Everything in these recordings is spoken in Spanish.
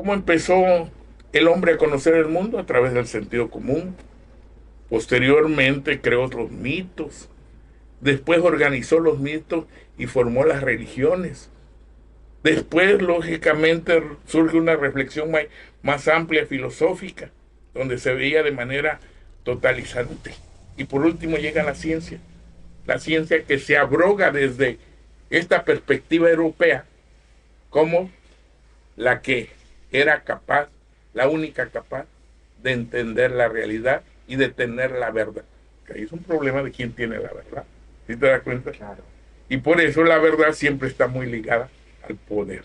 ¿Cómo empezó el hombre a conocer el mundo? A través del sentido común. Posteriormente creó otros mitos. Después organizó los mitos y formó las religiones. Después, lógicamente, surge una reflexión más amplia, filosófica, donde se veía de manera totalizante. Y por último llega la ciencia que se abroga desde esta perspectiva europea como la que era capaz, la única capaz de entender la realidad y de tener la verdad. Que ahí es un problema de quién tiene la verdad. ¿Sí te das cuenta? Claro. Y por eso la verdad siempre está muy ligada al poder.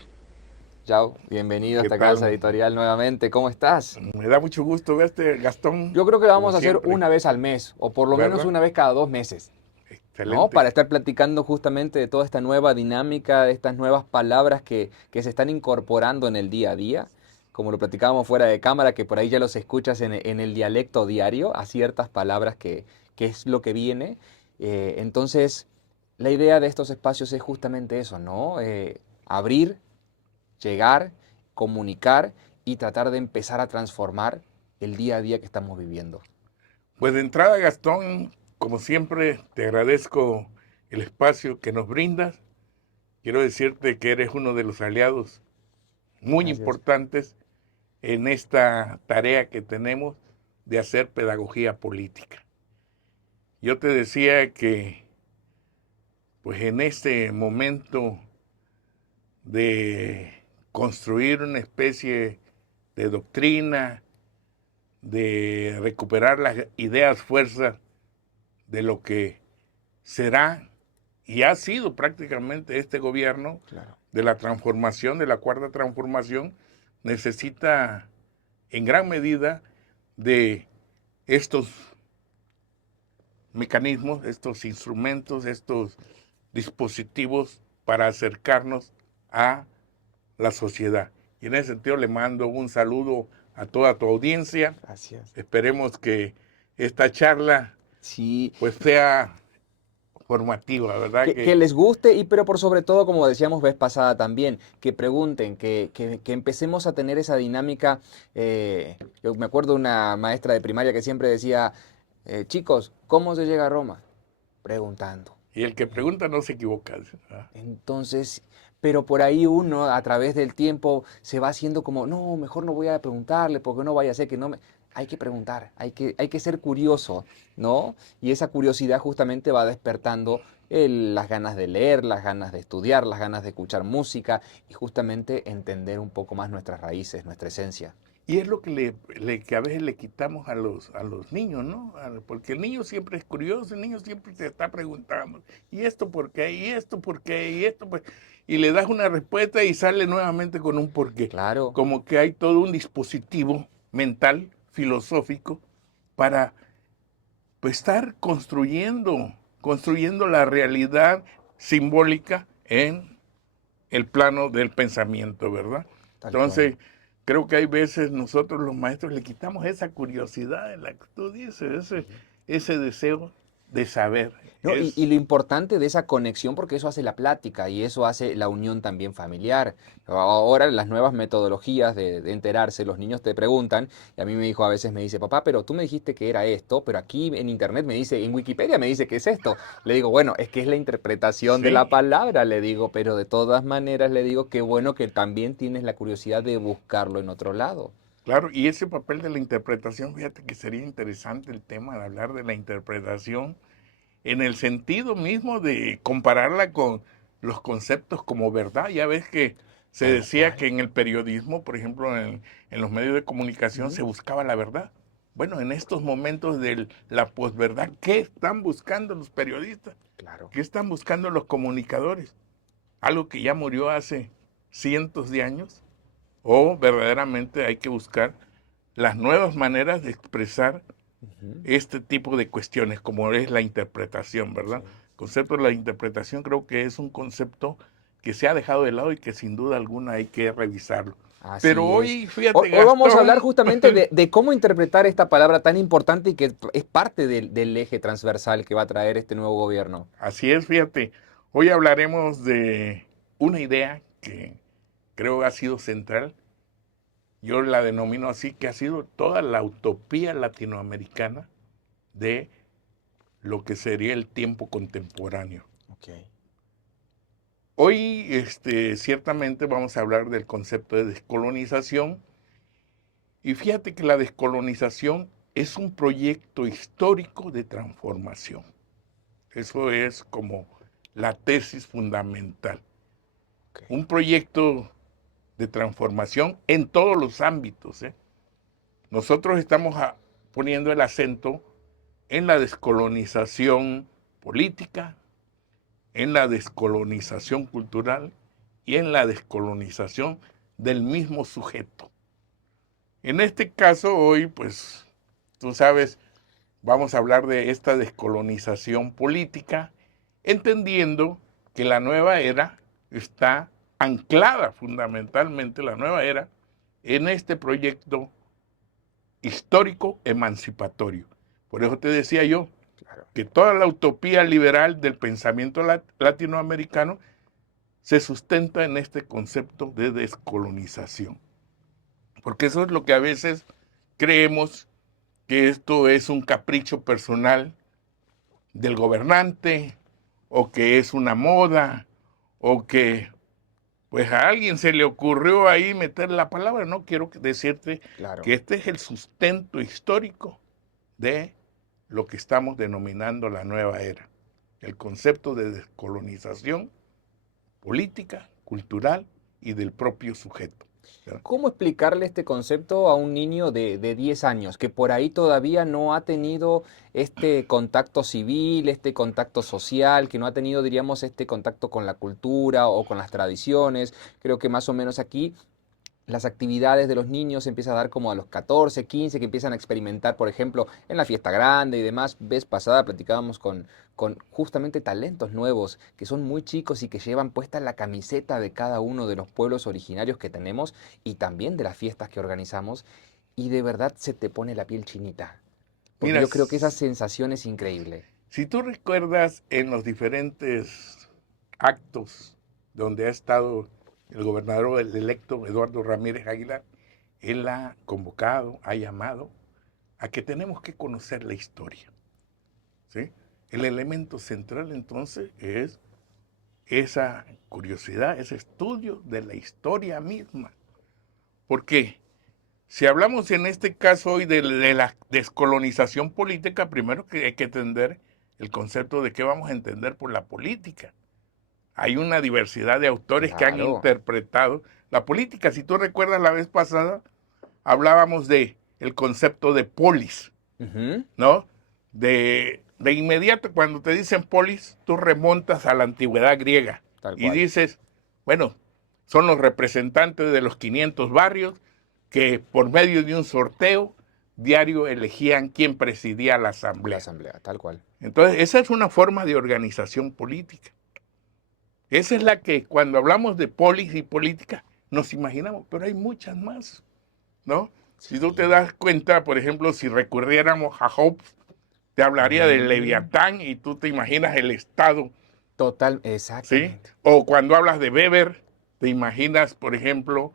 Yao, bienvenido a ¿Qué esta casa tal? editorial nuevamente. ¿Cómo estás? Me da mucho gusto verte, Gastón, Yo creo que lo como vamos a hacer siempre, una vez al mes, o por lo menos ¿verdad? una vez cada 2 meses, ¿no? Excelente. Para estar platicando justamente de toda esta nueva dinámica, de estas nuevas palabras que se están incorporando en el día a día. Como lo platicábamos fuera de cámara, que por ahí ya los escuchas en el dialecto diario, a ciertas palabras que es lo que viene. Entonces, la idea de estos espacios es justamente eso, ¿no? Abrir, llegar, comunicar y tratar de empezar a transformar el día a día que estamos viviendo. Pues de entrada, Gastón, como siempre, te agradezco el espacio que nos brindas. Quiero decirte que eres uno de los aliados muy Gracias. importantes en esta tarea que tenemos de hacer pedagogía política. Yo te decía que, pues en este momento de construir una especie de doctrina, de recuperar las ideas fuerzas de lo que será y ha sido prácticamente este gobierno Claro. de la transformación, de la cuarta transformación, necesita en gran medida de estos mecanismos, estos instrumentos, estos dispositivos para acercarnos a la sociedad. Y en ese sentido le mando un saludo a toda tu audiencia. Gracias. Esperemos que esta charla Sí, pues sea formativa, ¿verdad? que les guste y pero por sobre todo, como decíamos vez pasada también, que pregunten, que empecemos a tener esa dinámica. Yo me acuerdo de una maestra de primaria que siempre decía, chicos, ¿cómo se llega a Roma? Preguntando. Y el que pregunta no se equivoca, ¿verdad? Entonces, pero por ahí uno a través del tiempo se va haciendo como, no, mejor no voy a preguntarle porque no vaya a ser que no me... Hay que preguntar, hay que ser curioso, ¿no? Y esa curiosidad justamente va despertando las ganas de leer, las ganas de estudiar, las ganas de escuchar música y justamente entender un poco más nuestras raíces, nuestra esencia. Y es lo que, que a veces le quitamos a los niños, ¿no? Porque el niño siempre es curioso, el niño siempre te está preguntando, ¿y esto por qué? ¿Y esto por qué? ¿Y esto por qué? Y le das una respuesta y sale nuevamente con un porqué. Claro, Como que hay todo un dispositivo mental, filosófico, para pues, estar construyendo la realidad simbólica en el plano del pensamiento, ¿verdad? tal cual. Entonces, creo que hay veces nosotros los maestros le quitamos esa curiosidad en la que tú dices, ese deseo de saber. No, y lo importante de esa conexión, porque eso hace la plática y eso hace la unión también familiar. Ahora las nuevas metodologías de enterarse, los niños te preguntan, y a mí mi hijo a veces me dice, papá, pero tú me dijiste que era esto, pero aquí en internet me dice, en Wikipedia me dice que es esto. Le digo, bueno, es que es la interpretación de la Sí, palabra, le digo, pero de todas maneras le digo, qué bueno que también tienes la curiosidad de buscarlo en otro lado. claro, y ese papel de la interpretación, fíjate que sería interesante el tema de hablar de la interpretación en el sentido mismo de compararla con los conceptos como verdad. Ya ves que se Tal decía cual. que en el periodismo, por ejemplo, en los medios de comunicación, Ujú. se buscaba la verdad. Bueno, en estos momentos de la posverdad, ¿qué están buscando los periodistas? Claro. ¿Qué están buscando los comunicadores? Algo que ya murió hace cientos de años. O verdaderamente hay que buscar las nuevas maneras de expresar Ujú. este tipo de cuestiones, como es la interpretación, ¿verdad? Sí. El concepto de la interpretación creo que es un concepto que se ha dejado de lado y que sin duda alguna hay que revisarlo. Pero Así es. hoy, Hoy, fíjate, hoy vamos a hablar Gastón, justamente de cómo interpretar esta palabra tan importante y que es parte del eje transversal que va a traer este nuevo gobierno. así es, fíjate, hoy hablaremos de una idea que creo ha sido central yo la denomino así, que ha sido toda la utopía latinoamericana de lo que sería el tiempo contemporáneo. Okay. Hoy, ciertamente vamos a hablar del concepto de descolonización, y fíjate que la descolonización es un proyecto histórico de transformación. Eso es como la tesis fundamental. Okay. Un proyecto de transformación en todos los ámbitos, ¿eh? Nosotros estamos poniendo el acento en la descolonización política, en la descolonización cultural y en la descolonización del mismo sujeto. En este caso, hoy, pues, tú sabes, vamos a hablar de esta descolonización política, entendiendo que la nueva era está anclada fundamentalmente, la nueva era, en este proyecto histórico emancipatorio. Por eso te decía yo, Claro. que toda la utopía liberal del pensamiento latinoamericano se sustenta en este concepto de descolonización. Porque eso es lo que a veces creemos, que esto es un capricho personal del gobernante, o que es una moda, o que pues a alguien se le ocurrió ahí meter la palabra. No, quiero decirte Claro. que este es el sustento histórico de lo que estamos denominando la nueva era. El concepto de descolonización política, cultural y del propio sujeto, ¿verdad? ¿Cómo explicarle este concepto a un niño de 10 años que por ahí todavía no ha tenido este contacto civil, este contacto social, que no ha tenido, diríamos, este contacto con la cultura o con las tradiciones? Creo que más o menos aquí las actividades de los niños se empiezan a dar como a los 14, 15, que empiezan a experimentar, por ejemplo, en la fiesta grande y demás. Vez pasada platicábamos con justamente talentos nuevos que son muy chicos y que llevan puesta la camiseta de cada uno de los pueblos originarios que tenemos y también de las fiestas que organizamos. Y de verdad se te pone la piel chinita, porque Mira, yo creo que esa sensación es increíble. si tú recuerdas en los diferentes actos donde ha estado el gobernador electo Eduardo Ramírez Aguilar, él ha convocado, ha llamado a que tenemos que conocer la historia, ¿sí? El elemento central entonces es esa curiosidad, ese estudio de la historia misma. Porque si hablamos en este caso hoy de la descolonización política, primero que hay que entender el concepto de qué vamos a entender por la política. Hay una diversidad de autores que han Claro. interpretado la política. Si tú recuerdas la vez pasada, hablábamos de el concepto de polis, Ujú. ¿no? De inmediato, cuando te dicen polis, tú remontas a la antigüedad griega Tal y cual. dices, bueno, son los representantes de los 500 barrios que por medio de un sorteo diario elegían quién presidía la La asamblea. asamblea, tal cual. Entonces, esa es una forma de organización política. Esa es la que cuando hablamos de polis y política nos imaginamos, pero hay muchas más, ¿no? Si tú te Sí. das cuenta, por ejemplo, si recurriéramos a Hobbes, te hablaría del Mm, Leviatán y tú te imaginas el Estado, total, ¿sí? exactamente. O cuando hablas de Weber, te imaginas, por ejemplo,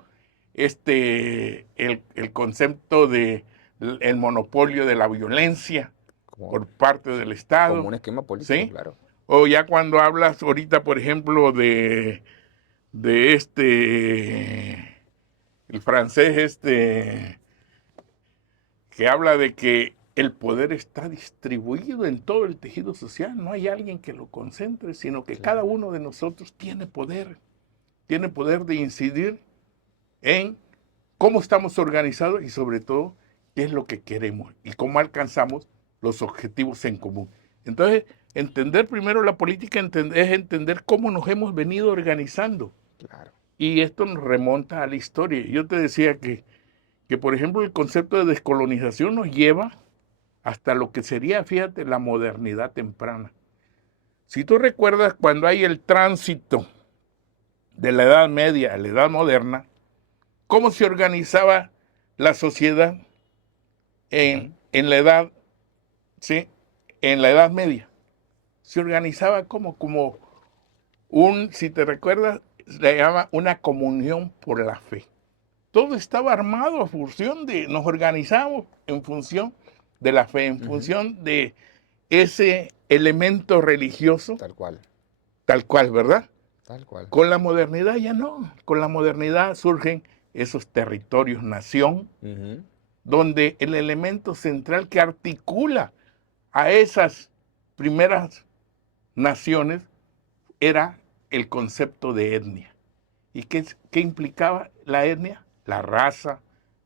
el concepto de el monopolio de la violencia Como, por parte del sí, como Estado, un esquema político, ¿sí? claro. O ya cuando hablas ahorita, por ejemplo, de el francés que habla de que el poder está distribuido en todo el tejido social, no hay alguien que lo concentre, sino que cada Claro. uno de nosotros tiene poder de incidir en cómo estamos organizados y sobre todo qué es lo que queremos y cómo alcanzamos los objetivos en común. Entonces, entender primero la política es entender cómo nos hemos venido organizando. Claro. Y esto nos remonta a la historia. Yo te decía que, por ejemplo, el concepto de descolonización nos lleva hasta lo que sería, fíjate, la modernidad temprana. Si tú recuerdas cuando hay el tránsito de la Edad Media a la Edad Moderna, ¿cómo se organizaba la sociedad Ujú. en la edad, ¿sí? En la Edad Media? Se organizaba como si te recuerdas, se llama una comunión por la fe. todo estaba armado a función de, nos organizamos en función de la fe, en función de ese elemento religioso, tal cual, ¿verdad? Tal cual. Con la modernidad ya no. Con la modernidad surgen esos territorios nación, donde el elemento central que articula a esas primeras naciones era el concepto de etnia. ¿Y qué implicaba la etnia? La raza,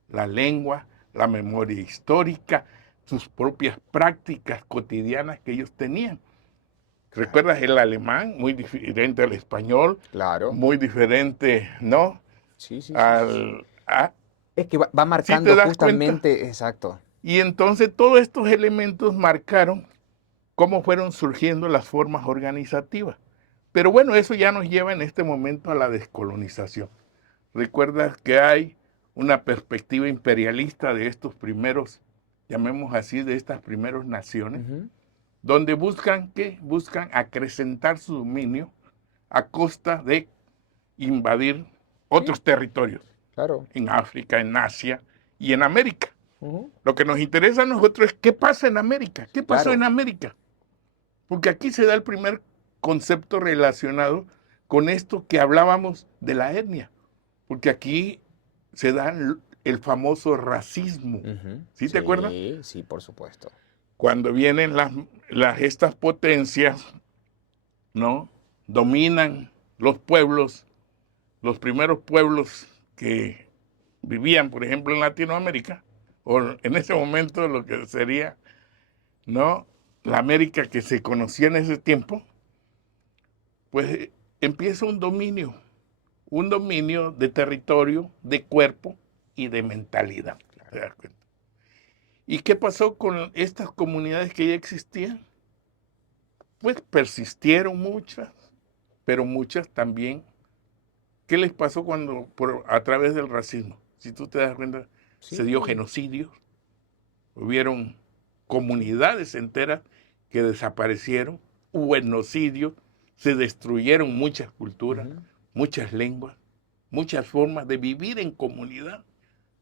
la lengua, la memoria histórica, sus propias prácticas cotidianas que ellos tenían. ¿Recuerdas el alemán? Muy diferente al español. Claro. Muy diferente, ¿no? Sí, sí, sí. Es que va marcando ¿sí te das justamente, cuenta? Exacto. Y entonces todos estos elementos marcaron cómo fueron surgiendo las formas organizativas. Pero bueno, eso ya nos lleva en este momento a la descolonización. Recuerdas que hay una perspectiva imperialista de estos primeros, llamemos así, de estas primeras naciones, donde buscan, ¿qué? Buscan acrecentar su dominio a costa de invadir otros territorios. Claro. En África, en Asia y en América. Lo que nos interesa a nosotros es qué pasa en América, qué pasó en América. Porque aquí se da el primer concepto relacionado con esto que hablábamos de la etnia. Porque aquí se da el famoso racismo. ¿Sí te acuerdas? Sí, por supuesto. Cuando vienen estas potencias, ¿no? Dominan los pueblos, los primeros pueblos que vivían, por ejemplo, en Latinoamérica, o en ese momento lo que sería, ¿no? La América que se conocía en ese tiempo, pues empieza un dominio de territorio, de cuerpo y de mentalidad. ¿Te das cuenta? ¿Y qué pasó con estas comunidades que ya existían? Pues persistieron muchas, pero muchas también. ¿Qué les pasó cuando a través del racismo? Si tú te das cuenta, se dio genocidios, hubieron comunidades enteras que desaparecieron, hubo genocidios, se destruyeron muchas culturas, muchas lenguas, muchas formas de vivir en comunidad,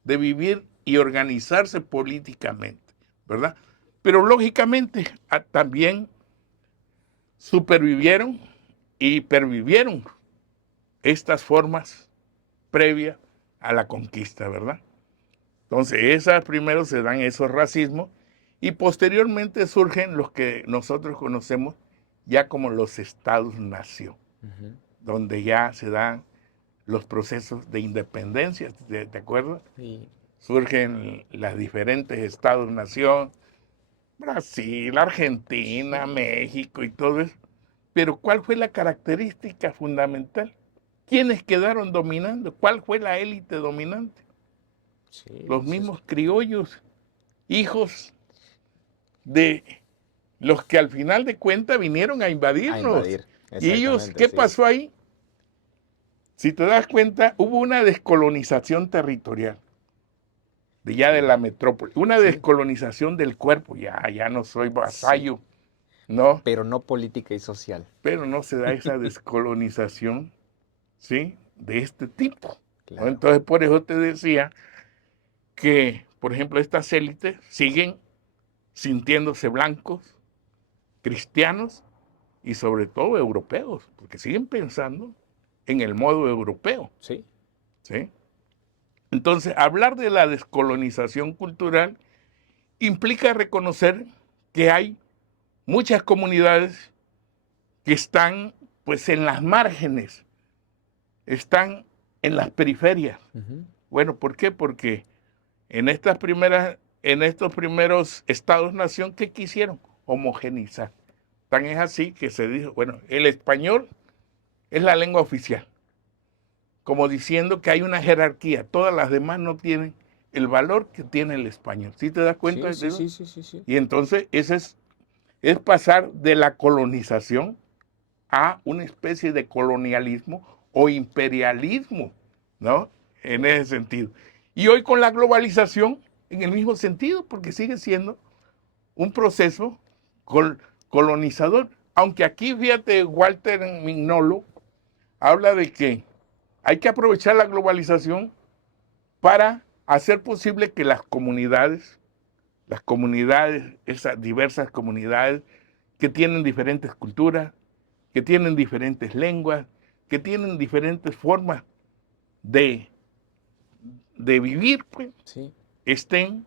de vivir y organizarse políticamente, ¿verdad? Pero lógicamente también supervivieron y pervivieron estas formas previas a la conquista, ¿verdad? Entonces, esas primero se dan esos racismos y posteriormente surgen los que nosotros conocemos ya como los estados-nación, donde ya se dan los procesos de independencia, ¿te acuerdas? Sí. Surgen las diferentes estados-nación, Brasil, Argentina, México y todo eso. Pero ¿cuál fue la característica fundamental? ¿Quiénes quedaron dominando? ¿Cuál fue la élite dominante? Los mismos criollos, hijos de los que al final de cuentas vinieron a invadirnos. ¿Y ellos qué pasó ahí? Si te das cuenta, hubo una descolonización territorial de la metrópoli, una descolonización del cuerpo. Ya no soy vasallo, ¿no? Pero no política y social. Pero no se da esa descolonización, ¿sí? De este tipo. Claro. Entonces, por eso te decía que, por ejemplo, estas élites siguen sintiéndose blancos, cristianos y sobre todo europeos, porque siguen pensando en el modo europeo. Sí. ¿Sí? Entonces, hablar de la descolonización cultural implica reconocer que hay muchas comunidades que están pues en las márgenes, están en las periferias. Bueno, ¿por qué? Porque en estos primeros estados-nación, ¿qué quisieron? Homogenizar. Tan es así que se dijo, bueno, el español es la lengua oficial, como diciendo que hay una jerarquía, todas las demás no tienen el valor que tiene el español. ¿Sí te das cuenta? Sí. Y entonces ese es pasar de la colonización a una especie de colonialismo o imperialismo, ¿no? En ese sentido. Y hoy con la globalización, en el mismo sentido, porque sigue siendo un proceso colonizador. Aunque aquí, fíjate, Walter Mignolo habla de que hay que aprovechar la globalización para hacer posible que las comunidades, esas diversas comunidades que tienen diferentes culturas, que tienen diferentes lenguas, que tienen diferentes formas de, de vivir, pues, Sí, estén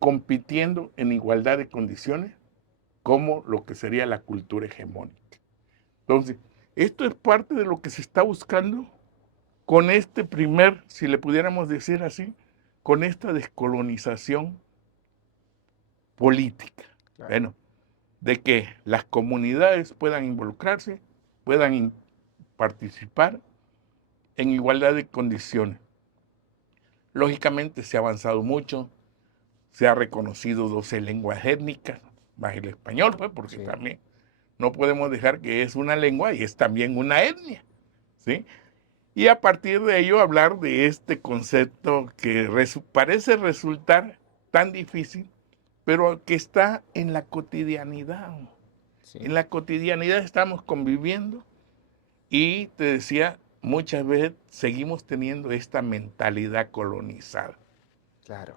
compitiendo en igualdad de condiciones como lo que sería la cultura hegemónica. Entonces, esto es parte de lo que se está buscando con este primer, si le pudiéramos decir así, con esta descolonización política. claro. Bueno, de que las comunidades puedan involucrarse, puedan participar en igualdad de condiciones. Lógicamente se ha avanzado mucho, se ha reconocido 12 lenguas étnicas, más el español, pues, porque Sí, también no podemos dejar que es una lengua y es también una etnia, ¿sí? Y a partir de ello hablar de este concepto que parece resultar tan difícil, pero que está en la cotidianidad. sí, En la cotidianidad estamos conviviendo y te decía, muchas veces seguimos teniendo esta mentalidad colonizada. claro.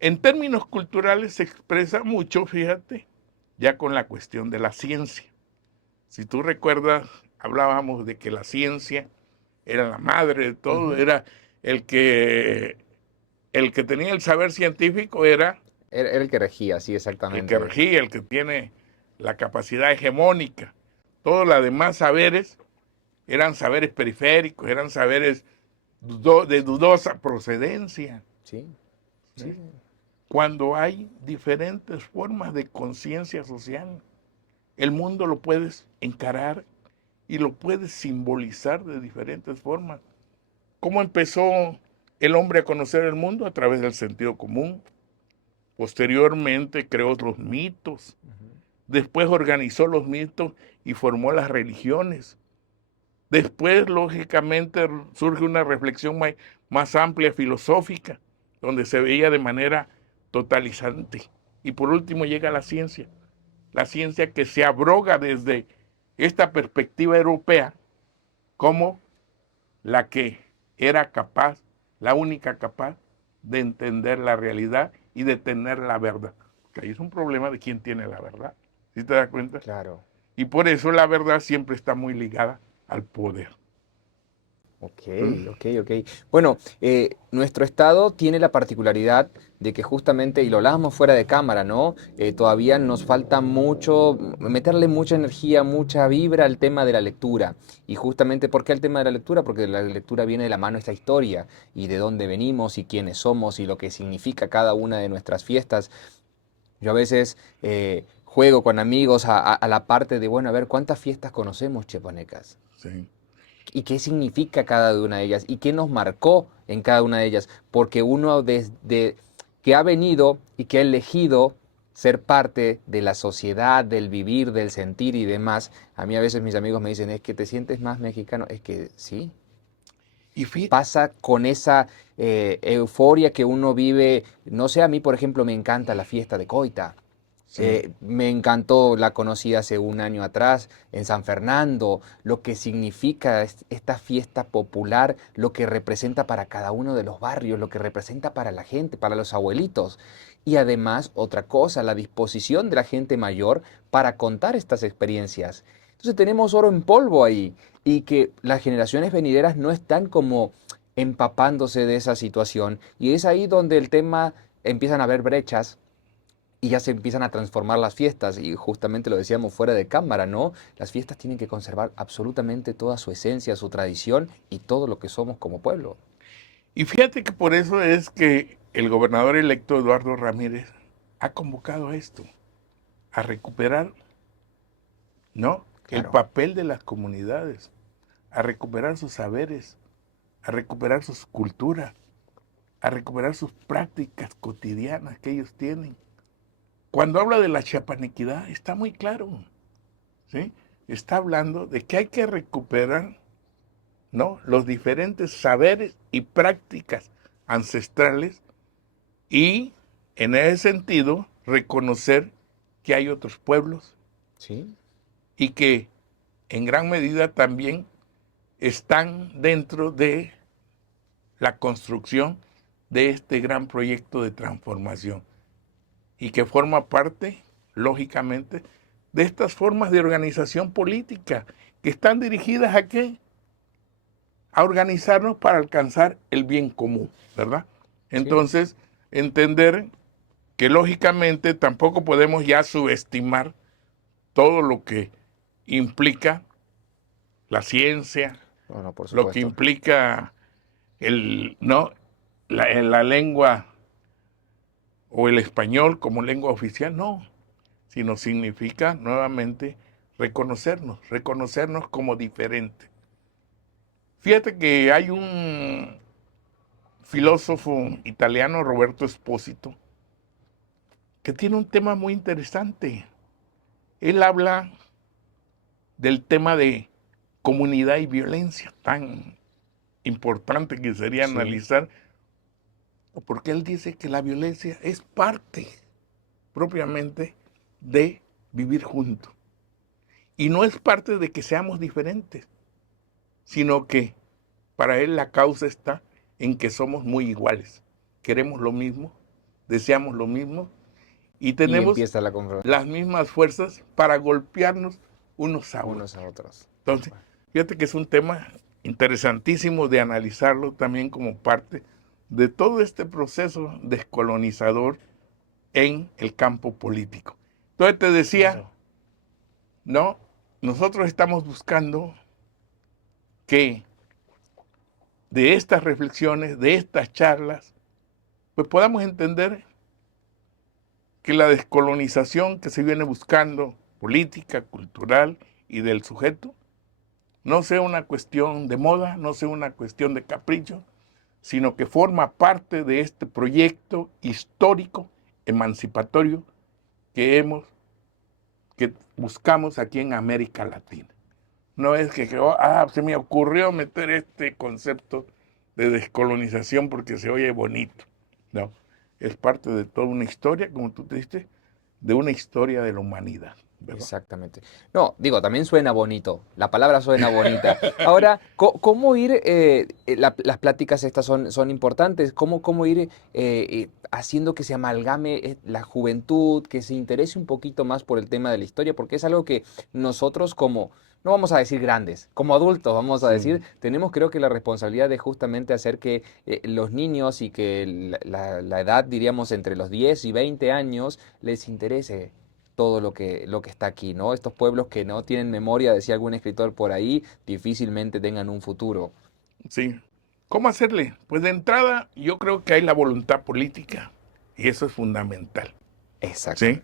En términos culturales se expresa mucho, fíjate, ya con la cuestión de la ciencia. Si tú recuerdas, hablábamos de que la ciencia era la madre de todo, Ujú. era el que, el que tenía el saber científico, era Era el que regía, sí, el que exactamente. regía, el que tiene la capacidad hegemónica. Todos los demás saberes eran saberes periféricos, eran saberes de dudosa procedencia. Sí, sí, ¿Sí? sí. Cuando hay diferentes formas de conciencia social, el mundo lo puedes encarar y lo puedes simbolizar de diferentes formas. ¿Cómo empezó el hombre a conocer el mundo? A través del sentido común. Posteriormente creó los mitos. Ujú. Después organizó los mitos y formó las religiones. Después, lógicamente, surge una reflexión más amplia, filosófica, donde se veía de manera totalizante. Y por último llega la ciencia que se abroga desde esta perspectiva europea como la que era capaz, la única capaz de entender la realidad y de tener la verdad. Porque ahí es un problema de quién tiene la verdad. ¿Sí te das cuenta? Claro. Y por eso la verdad siempre está muy ligada al poder. Ok, ¿Mm? ok, ok. Bueno, nuestro estado tiene la particularidad de que justamente, y lo hablábamos fuera de cámara, ¿no? Todavía nos falta mucho, meterle mucha energía, mucha vibra al tema de la lectura. Y justamente, ¿por qué el tema de la lectura? Porque la lectura viene de la mano esta historia y de dónde venimos y quiénes somos y lo que significa cada una de nuestras fiestas. Yo a veces juego con amigos a la parte de, bueno, a ver, ¿cuántas fiestas conocemos, cheponecas? Sí. Y qué significa cada una de ellas y qué nos marcó en cada una de ellas, porque uno desde que ha venido y que ha elegido ser parte de la sociedad, del vivir, del sentir y demás, a mí a veces mis amigos me dicen, es que te sientes más mexicano, es que sí, Y fíjate, pasa con esa euforia que uno vive, no sé, a mí por ejemplo me encanta la fiesta de Coita, sí. me encantó, la conocí hace un año atrás en San Fernando, lo que significa esta fiesta popular, lo que representa para cada uno de los barrios, lo que representa para la gente, para los abuelitos. Y además, otra cosa, la disposición de la gente mayor para contar estas experiencias. Entonces tenemos oro en polvo ahí y que las generaciones venideras no están como empapándose de esa situación. Y es ahí donde el tema empiezan a haber brechas y ya se empiezan a transformar las fiestas y justamente lo decíamos fuera de cámara, ¿no? Las fiestas tienen que conservar absolutamente toda su esencia, su tradición y todo lo que somos como pueblo. Y fíjate que por eso es que el gobernador electo Eduardo Ramírez ha convocado a esto, a recuperar, ¿no? El Claro, papel de las comunidades, a recuperar sus saberes, a recuperar sus culturas, a recuperar sus prácticas cotidianas que ellos tienen. Cuando habla de la chiapanequidad, está muy claro, ¿sí? Está hablando de que hay que recuperar, ¿no? Los diferentes saberes y prácticas ancestrales y, en ese sentido, reconocer que hay otros pueblos sí, y que en gran medida también están dentro de la construcción de este gran proyecto de transformación y que forma parte, lógicamente, de estas formas de organización política que están dirigidas ¿a qué? A organizarnos para alcanzar el bien común, ¿verdad? Sí, Entonces, entender que lógicamente tampoco podemos ya subestimar todo lo que implica la ciencia, no, no, por lo que supuesto. implica ¿no? la lengua o el español como lengua oficial, no, sino significa nuevamente reconocernos como diferentes. Fíjate que hay un filósofo italiano, Roberto Espósito, que tiene un tema muy interesante. Él habla del tema de comunidad y violencia, tan importante que sería Sí, analizar, porque él dice que la violencia es parte propiamente de vivir juntos. Y no es parte de que seamos diferentes, sino que para él la causa está en que somos muy iguales. Queremos lo mismo, deseamos lo mismo y y tenemos empieza la confrontación las mismas fuerzas para golpearnos unos a unos otros. a otros, tal Entonces, cual. fíjate que es un tema interesantísimo de analizarlo también como parte de todo este proceso descolonizador en el campo político. Entonces te decía, Claro. no, nosotros estamos buscando que de estas reflexiones, de estas charlas, pues podamos entender que la descolonización que se viene buscando, política, cultural y del sujeto, no sea una cuestión de moda, no sea una cuestión de capricho, sino que forma parte de este proyecto histórico, emancipatorio que buscamos aquí en América Latina. No es que se me ocurrió meter este concepto de descolonización porque se oye bonito. No, es parte de toda una historia, como tú te dijiste, de una historia de la humanidad, ¿verdad? Exactamente. No, digo, también suena bonito, la palabra suena bonita. Ahora, ¿cómo ir, las pláticas estas son importantes, cómo ir haciendo que se amalgame la juventud, que se interese un poquito más por el tema de la historia, porque es algo que nosotros como, no vamos a decir grandes, como adultos vamos a decir, Sí, tenemos creo que la responsabilidad de justamente hacer que los niños y que la edad, diríamos, entre los 10 y 20 años les interese todo lo que está aquí, ¿no? Estos pueblos que no tienen memoria, decía algún escritor por ahí, difícilmente tengan un futuro. sí. ¿Cómo hacerle? Pues de entrada yo creo que hay la voluntad política y eso es fundamental, ¿sí? Exactamente.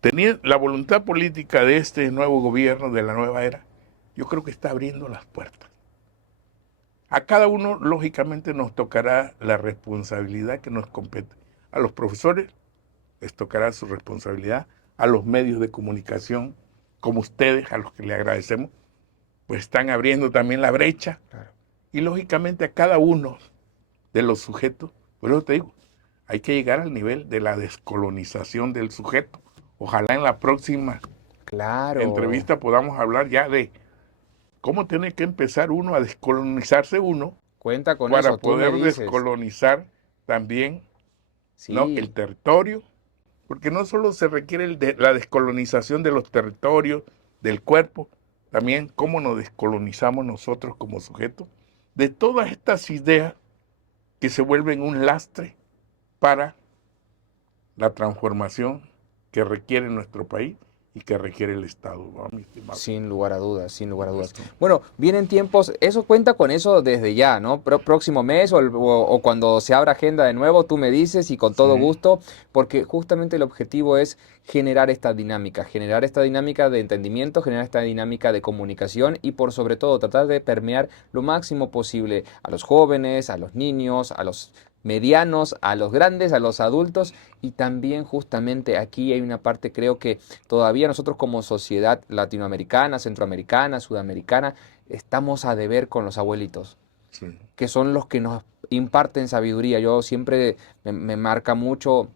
Tener la voluntad política de este nuevo gobierno, de la nueva era, yo creo que está abriendo las puertas. A cada uno, lógicamente, nos tocará la responsabilidad que nos compete. A los profesores les tocará su responsabilidad, a los medios de comunicación, como ustedes, a los que le agradecemos, pues están abriendo también la brecha. Claro. Y lógicamente a cada uno de los sujetos, por eso te digo, hay que llegar al nivel de la descolonización del sujeto. Ojalá en la próxima Claro. entrevista podamos hablar ya de cómo tiene que empezar uno a descolonizarse uno Cuenta con para eso, tú me poder dices. descolonizar también, ¿no? El Sí, territorio, porque no solo se requiere la descolonización de los territorios, del cuerpo, también cómo nos descolonizamos nosotros como sujetos, de todas estas ideas que se vuelven un lastre para la transformación que requiere nuestro país y que requiere el Estado, ¿no, mi estimado? sin lugar a dudas, sin lugar a dudas. Eso. Bueno, vienen tiempos, eso cuenta con eso desde ya, ¿no? Próximo mes o cuando se abra agenda de nuevo, tú me dices y con todo Sí, gusto, porque justamente el objetivo es generar esta dinámica de entendimiento, generar esta dinámica de comunicación y por sobre todo tratar de permear lo máximo posible a los jóvenes, a los niños, a los medianos, a los grandes, a los adultos y también justamente aquí hay una parte creo que todavía nosotros como sociedad latinoamericana, centroamericana, sudamericana, estamos a deber con los abuelitos, sí, que son los que nos imparten sabiduría. Yo siempre me marca mucho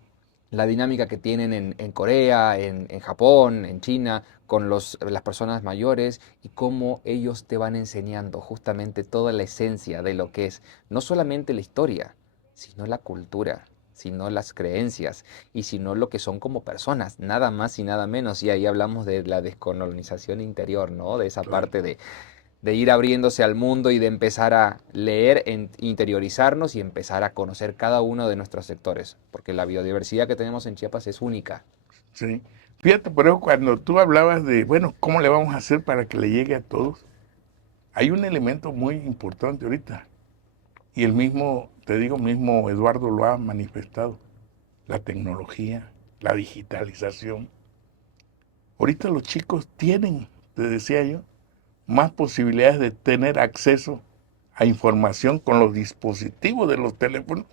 la dinámica que tienen en Corea, en Japón, en China, con las personas mayores y cómo ellos te van enseñando justamente toda la esencia de lo que es no solamente la historia, sino la cultura, sino las creencias y sino lo que son como personas, nada más y nada menos. Y ahí hablamos de la descolonización interior, ¿no? De esa Claro. parte de ir abriéndose al mundo y de empezar a leer, interiorizarnos y empezar a conocer cada uno de nuestros sectores, porque la biodiversidad que tenemos en Chiapas es única. Sí. Fíjate, por eso cuando tú hablabas de, bueno, ¿cómo le vamos a hacer para que le llegue a todos? Hay un elemento muy importante ahorita, y el mismo, te digo, mismo Eduardo lo ha manifestado, la tecnología, la digitalización. Ahorita los chicos tienen, te decía yo, más posibilidades de tener acceso a información con los dispositivos de los teléfonos.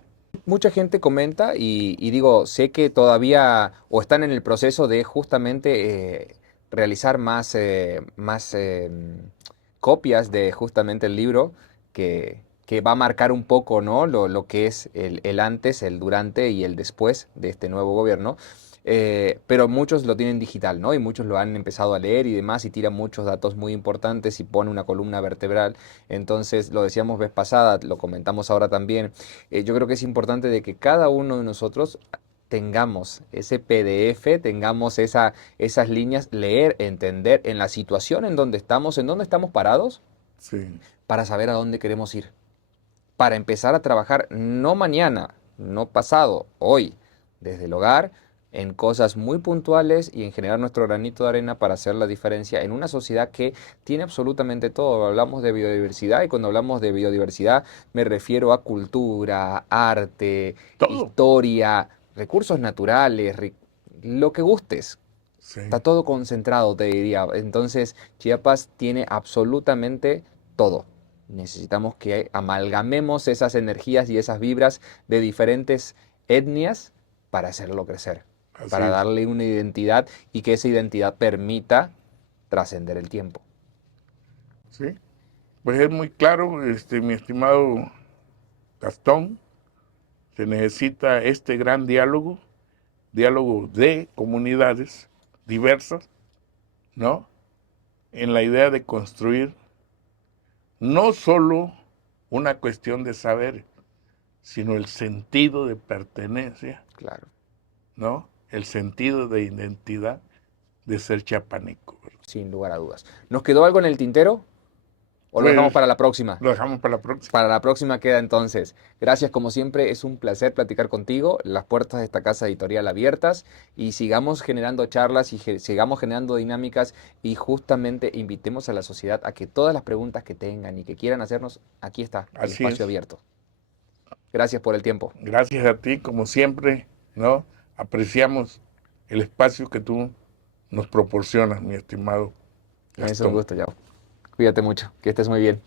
Mucha gente comenta y digo, sé que todavía o están en el proceso de justamente realizar más copias de justamente el libro que va a marcar un poco, ¿no? Lo que es el antes, el durante y el después de este nuevo gobierno. Pero muchos lo tienen digital, ¿no? Y muchos lo han empezado a leer y demás y tiran muchos datos muy importantes y pone una columna vertebral. Entonces, lo decíamos vez pasada, lo comentamos ahora también. Yo creo que es importante de que cada uno de nosotros tengamos ese PDF, tengamos esas líneas, leer, entender en la situación en dónde estamos parados, Sí, para saber a dónde queremos ir, para empezar a trabajar no mañana, no pasado, hoy, desde el hogar, en cosas muy puntuales y en generar nuestro granito de arena para hacer la diferencia en una sociedad que tiene absolutamente todo. Hablamos de biodiversidad y cuando hablamos de biodiversidad me refiero a cultura, arte, todo. historia, recursos naturales, lo que gustes. Está Sí, todo concentrado, te diría. Entonces, Chiapas tiene absolutamente todo. Necesitamos que amalgamemos esas energías y esas vibras de diferentes etnias para hacerlo crecer, así para es. darle una identidad y que esa identidad permita trascender el tiempo. Sí. Pues es muy claro, mi estimado Gastón, se necesita este gran diálogo, diálogo de comunidades diversas, ¿no? En la idea de construir no solo una cuestión de saber, sino el sentido de pertenencia, Claro, ¿no? El sentido de identidad de ser chapaneco, ¿verdad? sin lugar a dudas. ¿Nos quedó algo en el tintero o lo dejamos Pues para la próxima? lo dejamos para la próxima. Para la próxima queda entonces. Gracias como siempre, es un placer platicar contigo. Las puertas de esta casa editorial abiertas y sigamos generando charlas y sigamos generando dinámicas y justamente invitemos a la sociedad a que todas las preguntas que tengan y que quieran hacernos, aquí está el Así espacio es. abierto. Gracias por el tiempo. Gracias a ti, como siempre, ¿no? Apreciamos el espacio que tú nos proporcionas, mi estimado Es un Gastón. gusto, Yao. Cuídate mucho, que estés muy bien.